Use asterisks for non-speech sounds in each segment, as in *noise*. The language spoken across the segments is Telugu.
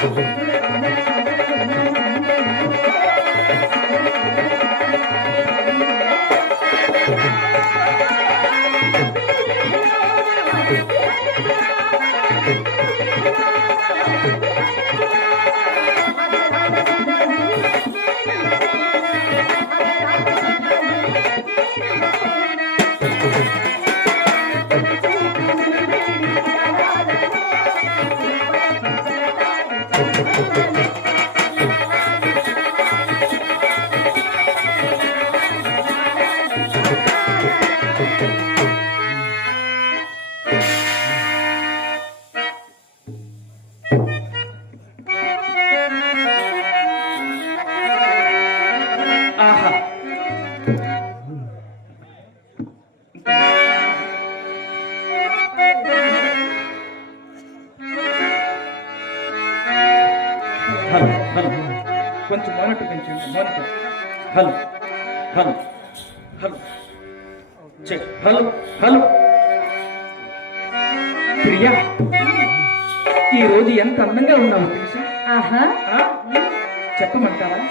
すご。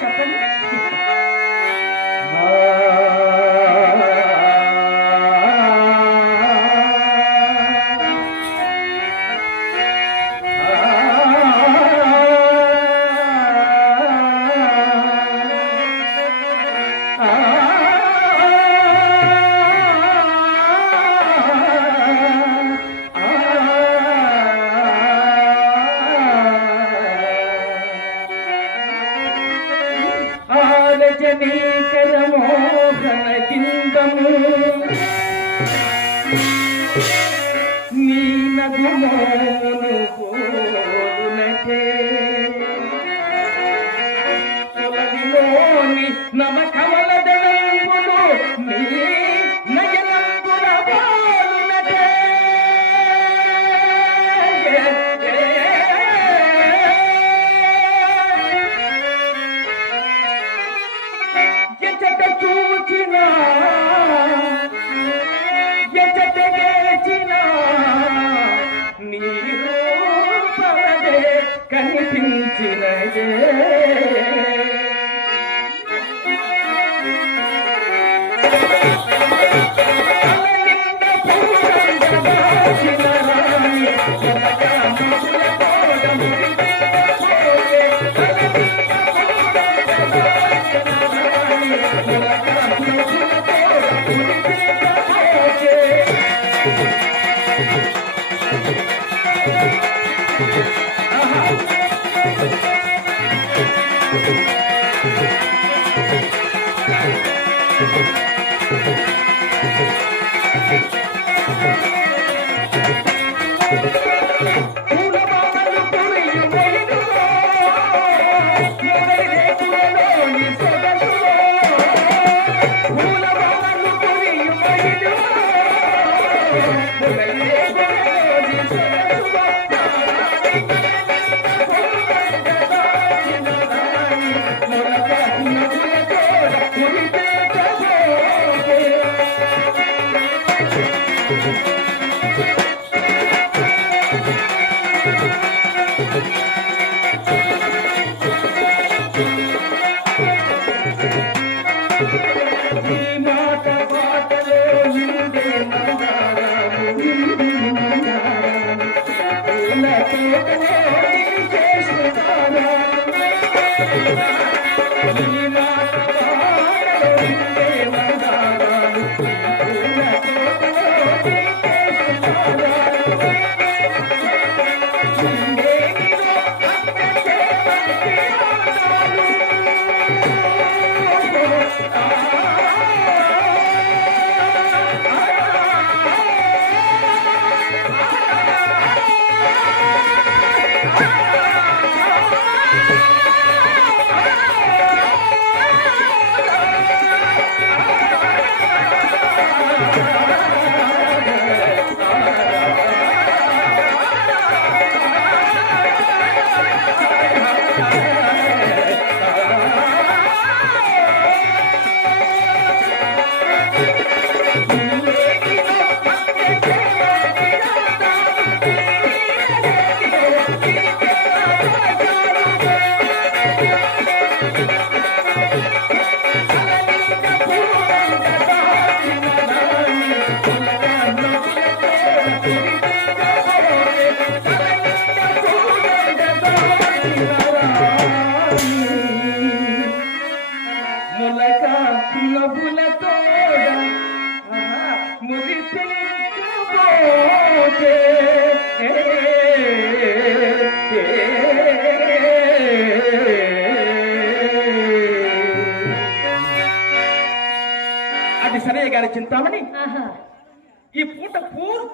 చెప్పండి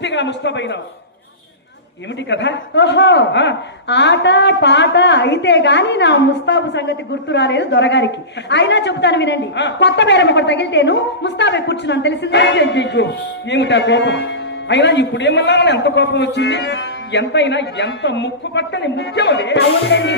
పూర్తిగా ముస్తాబైనావు ఏమిటి కథ? ఓహో. ఆట పాట అయితే గాని నా ముస్తాబు సంగతి గుర్తు రాలేదు దొరగారికి. అయినా చెబుతాను వినండి. కొత్త బేరం ఒకటి తగిలితేను ముస్తాబే కూర్చున్నాను తెలిసిందా? ఏమిటా కోపం? అయినా ఇప్పుడు ఏమన్నానని ఎంత కోపం వచ్చింది? ఎంతైనా ఎంత ముక్కు పట్టని ముఖ్యమదే అవునండి.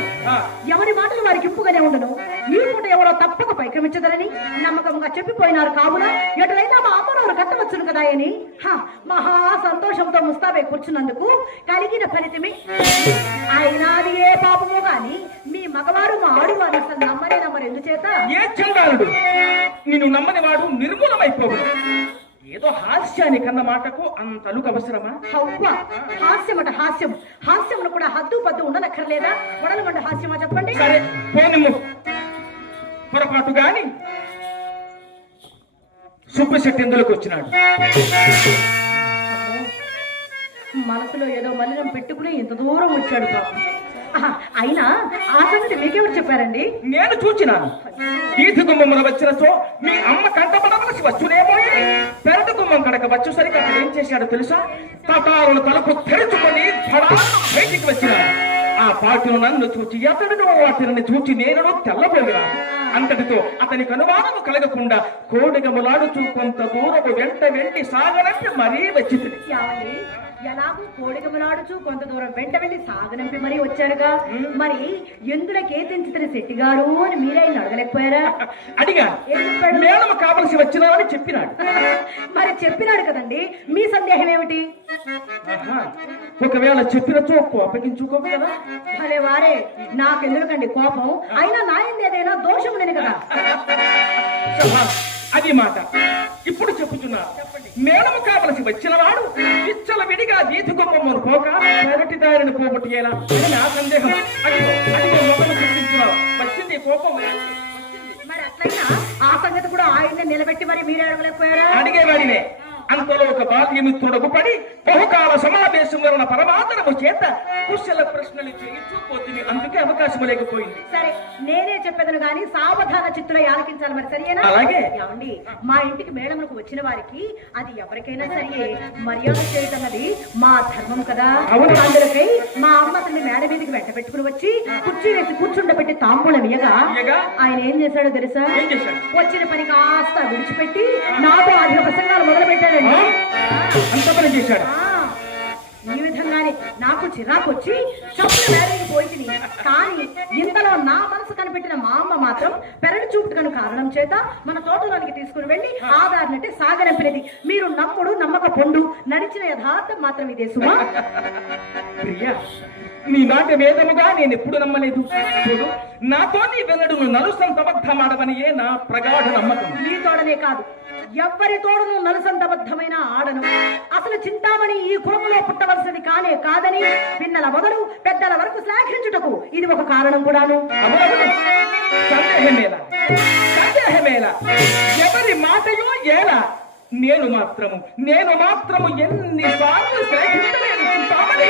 ఎవరి మాటలు వారికి ఇంపుగానే ఉండను ఈ పూట ఎవరో తప్పక పైకమిచ్చదరని నమ్మకంగా చెప్పిపోయినారు కావున ఎటులైనా మా అమ్మనవరు కట్టవచ్చును కదా అని. హ, మహా సంతోషంతో ముస్తాబే కూర్చున్నందుకు కలిగిన ఫలితమే అయినా అది ఏ పాపమో గాని మీ మగవారు మా ఆడువారు అసలు నమ్మరే నమ్మరు. ఎందుచేత? ఏ చండాలుడు? నిన్ను నమ్మని వాడు నిర్మూలమైపోవు హాస్యాన్ని కన్న మాటకు అంత అలుకు అవసరమా హవ్వ హాస్యమట హాస్యం. హాస్యమును కూడా హద్దు పద్దు ఉండనక్కర్లేదా? కొడలమండ హాస్యమా చెప్పండి? సరే పోనిమ్ము పొరపాటు గాని సుబ్బశెట్టి ఎందులోకి వచ్చినాడు? మనసులో ఏదో మలినం పెట్టుకుని ఇంత దూరం వచ్చాడు పాపం. *laughs* అయినా ఆ సంగతి మీకెవరు చెప్పారండి? నేను చూచినాను. వీధి గుమ్మమున వచ్చినచో మీ అమ్మ కంటపడవలసి వచ్చునేమో? పెరటి గుమ్మం కనుక వచ్చేసరికి అక్కడ ఏం చేశాడో తెలుసా? తటారును తలుపు తెరుచుకొని బయటికి వచ్చినాడు. ఆ పాటును నన్ను చూచి అతడును వాటిని చూచి నేను తెల్లబోయినాను అంతటితో అతనికి అనుమానము కలగకుండా కోడిగములాడుచూ కొంత దూరము వెంట వెంటి సాగనంపి మరీ వచ్చి యావండి ఎలాగూ కోడిగమలాడుచూ కొంత దూరం వెంట వెళ్ళి సాగనంపి మరీ వచ్చారుగా. మరి ఎందులకే తెంచుతున్న శెట్టి గారు అని మీరే ఆయన అడగలేకపోయారా? *laughs* అడిగా. కావలసి చెప్పినాడు. *laughs* మరి చెప్పినాడు కదండి. మీ సందేహం ఏమిటి. ఒకవేళ చెప్పినచో కోపగించుకోవు కదా భలే వారే. నాకెందుకండి కోపం? అయినా నా ఎందు ఏదైనా దోషం నేను కదా. *laughs* అది మాట. ఇప్పుడు చెప్పుతున్నా మేనము కావలసి వచ్చిన వాడు ఇచ్చల విడిగా వీధి గొప్పమ్మను పోక పెరటి దారిని పోగొట్టి ఎలా అని నా సందేహం. వచ్చింది కోపం. వచ్చింది. మరి అట్లయినా ఆ సంగతి కూడా ఆయన్ని నిలబెట్టి మరి మీరే అడగలేకపోయారా? అడిగేవాడినే. అంతలో ఒక బాల్యమిత్రుడకు పడి బహుకాల సమావేశం వలన పరమాతరము చేత కుశల ప్రశ్నలు చేయించు పోతుంది అందుకే అవకాశం లేకపోయింది. సరే నేనే చెప్పేదను గాని సావధాన చిత్తులో ఆలకించాలి మరి సరియేనా? అలాగే. ఏమండి మా ఇంటికి మేడములకు వచ్చిన వారికి అది ఎవరికైనా సరే మర్యాద చేయటన్నది మా ధర్మం కదా. అందులకై మా అమ్మ అతన్ని మేడ మీదకి వెంట పెట్టుకుని వచ్చి కుర్చీ వేసి కూర్చుండబెట్టి తాంబూలం ఇయ్యగా? ఆయన ఏం చేశాడో తెలుసా? వచ్చిన పని కాస్త విడిచిపెట్టి నాతో అధిక ప్రసంగాలు మొదలు పెట్టాడండి అంత పని చేశాడు? ఈ విధంగానే నాకు చిరాకు వచ్చి చప్పున వేరేకి పోయింది కానీ ఇంతలో నా మనసు కనిపెట్టిన మా అమ్మ మాత్రం పెరటి చూపుటకు కారణం చేత మన తోటలోనికి తీసుకుని వెళ్ళి ఆధారనంటే సాగనంపినది. మీరు నమ్ముడు నమ్మక పొండు నడిచిన యథార్థం మాత్రం ఇదే సుమా. ప్రియా నీ మాట వేదముగా నేను ఎప్పుడు నమ్మలేదు. చూడు నాతో నీ వెల్లడు నలుసంత అబద్ధమాడవనియే నా ప్రగాఢ నమ్మకం. నీ తోడనే కాదు ఎవ్వరి తోడును నలుసంతబద్ధమైన ఆడను. అసలు చింతామణి ఈ కులములో పుట్టవలసింది కానే కాదని పిన్నల మొదలు పెద్దల వరకు శ్లాఘించుటకు ఇది ఒక కారణం కూడాను. సందేహమేలా? సందేహమేలా? ఎవరి మాటయో ఏలా? నేను మాత్రము నేను మాత్రము ఎన్నిసార్లు శ్రేహించలేను చింతామణి?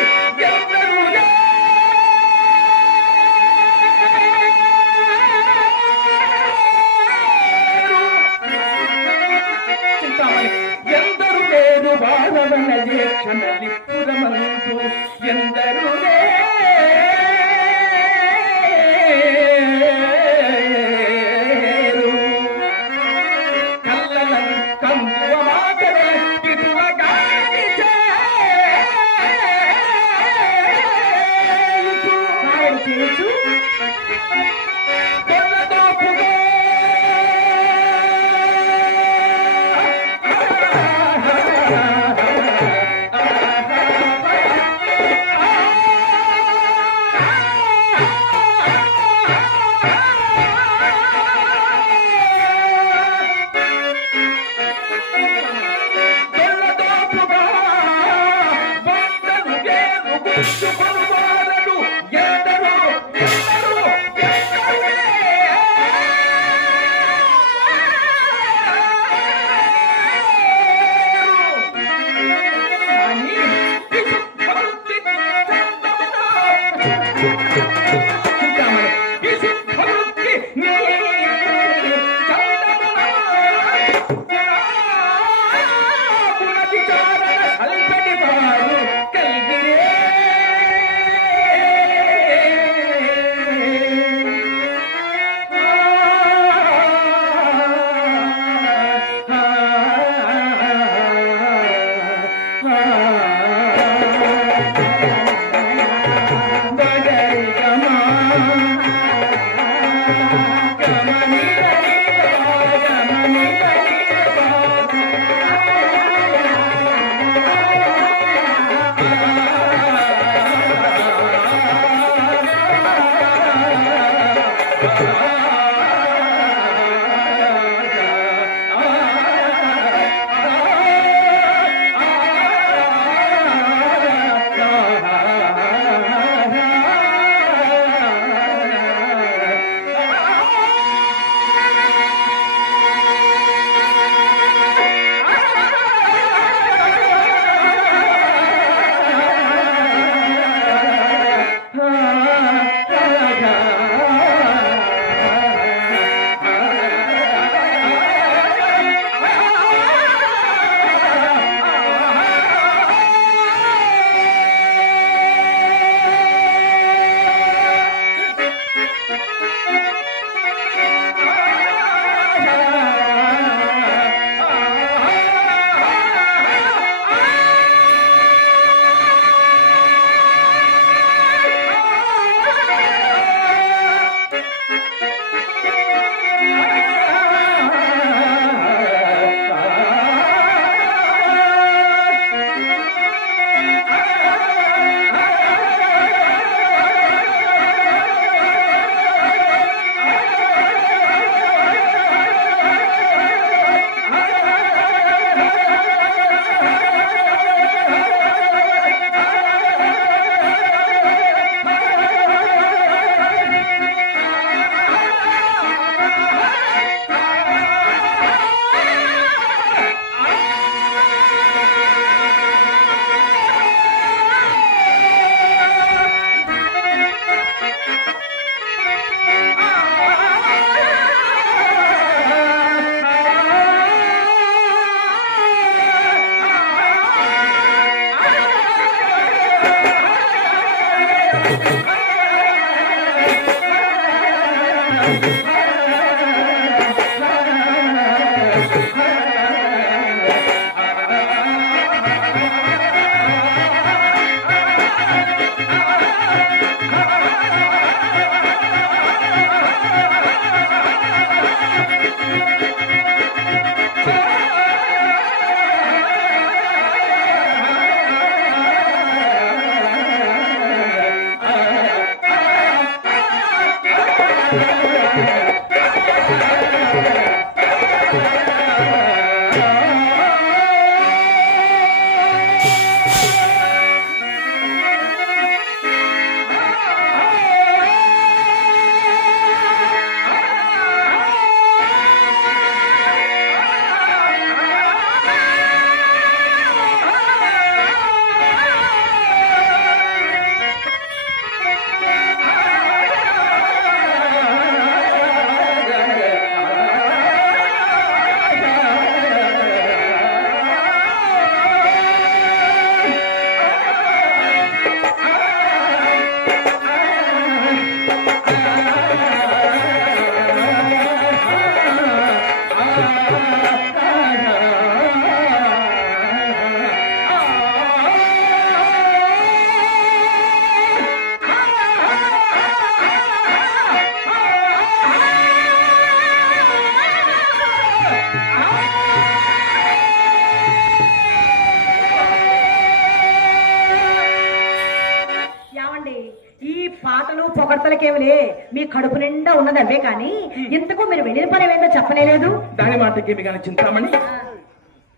భర్తలకేమిలే మీ కడుపు నిండా ఉన్నది అవే కానీ ఇంతకు మీరు వెళ్ళిన పని ఏమైందో చెప్పలేదు దాని మాటకేమి కానీ చింతామణి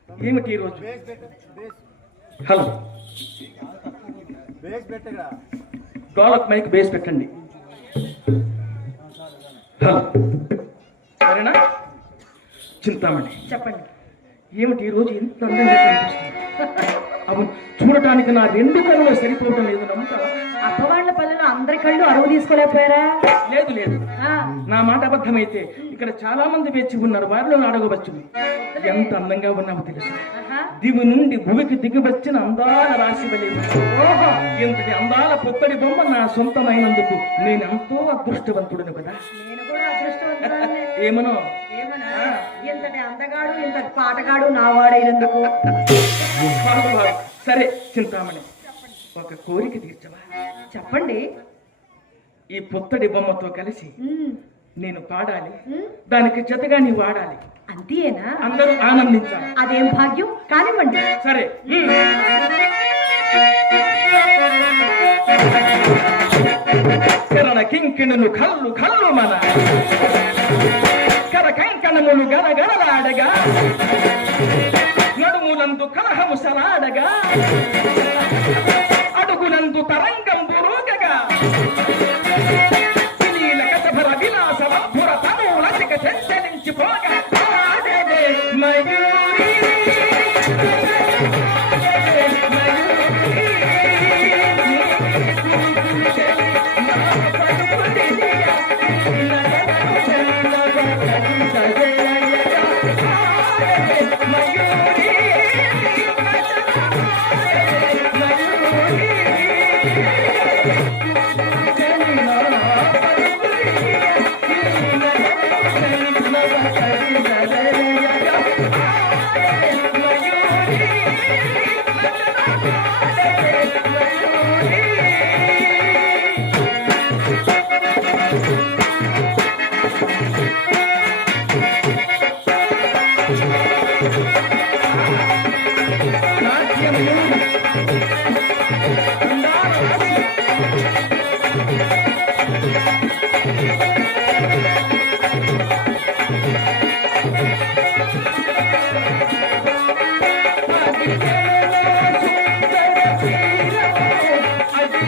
ఏమిటి ఈరోజు హలో. గోలక్ మైక్ బేస్ పెట్టండి. హలో. సరేనా? చింతామణి చెప్పండి. ఏమిటి ఈరోజు ఇంత అందంగా కనిపిస్తుంది? *laughs* అవును చూడటానికి నా రెండు కళ్ళు సరిపోవటం లేదు నమ్ముతా అప్పవాళ్ళ పల్లెలో అందరి కళ్ళు అరువు తీసుకోలేకపోయారా? లేదు లేదు. నా మాట అబద్ధమైతే ఇక్కడ చాలా మంది వేచి ఉన్నారు వారిలో అడగవచ్చు. ఎంత అందంగా ఉన్నామో తెలుసు. దివి నుండి భూమికి దిగివచ్చిన అందాల రాశి ఓహో. ఇంతటి అందాల పొత్తడి బొమ్మ నా సొంతమైనందుకు నేను ఎంతో అదృష్టవంతుడను కదా. నేను కూడా అదృష్టవంతురాలనే. ఏమనో? ఇంతటి అందగాడు ఇంతటి పాటగాడు నా వాడైనందుకు బాగు, బాగు. సరే చింతామణి ఒక కోరిక తీర్చవా? చెప్పండి. ఈ పొత్తడి బొమ్మతో కలిసి నేను పాడాలి. దానికి జతగా నీ వాడాలి. అంతేనా? అందరూ ఆనందించాలి. అదేం భాగ్యం? కానివ్వండి. సరే. కరణ కింకిణులు కల్లు కల్లు మన సలాడగా నడుములందు కలహము సలాడగా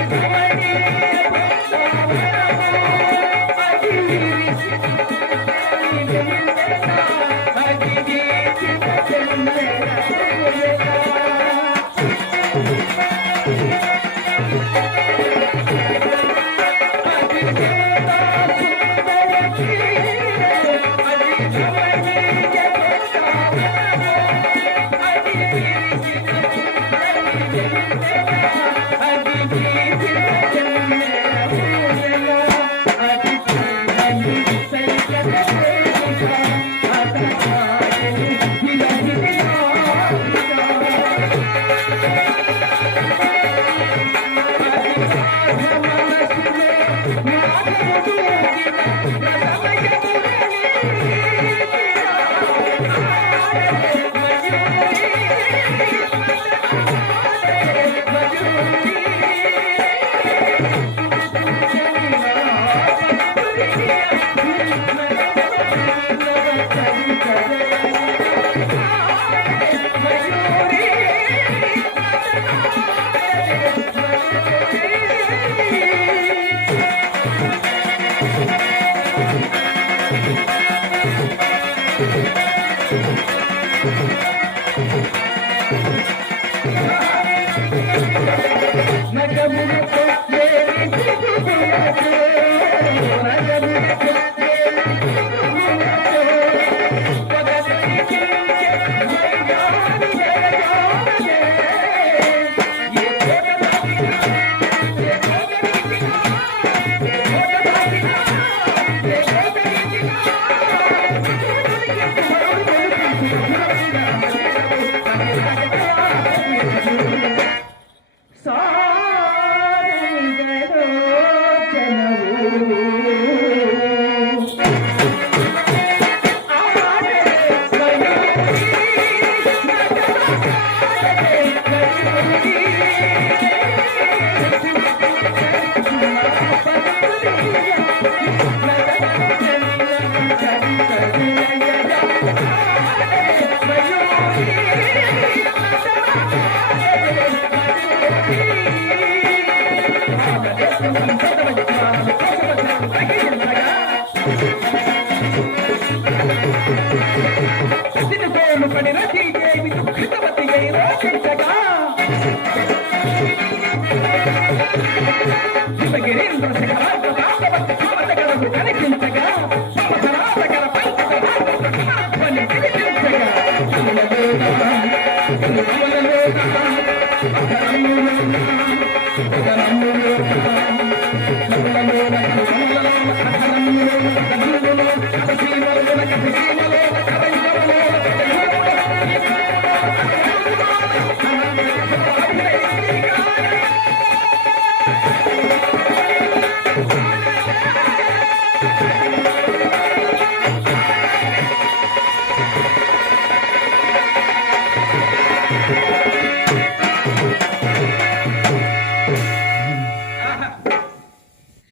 Thank *laughs* you.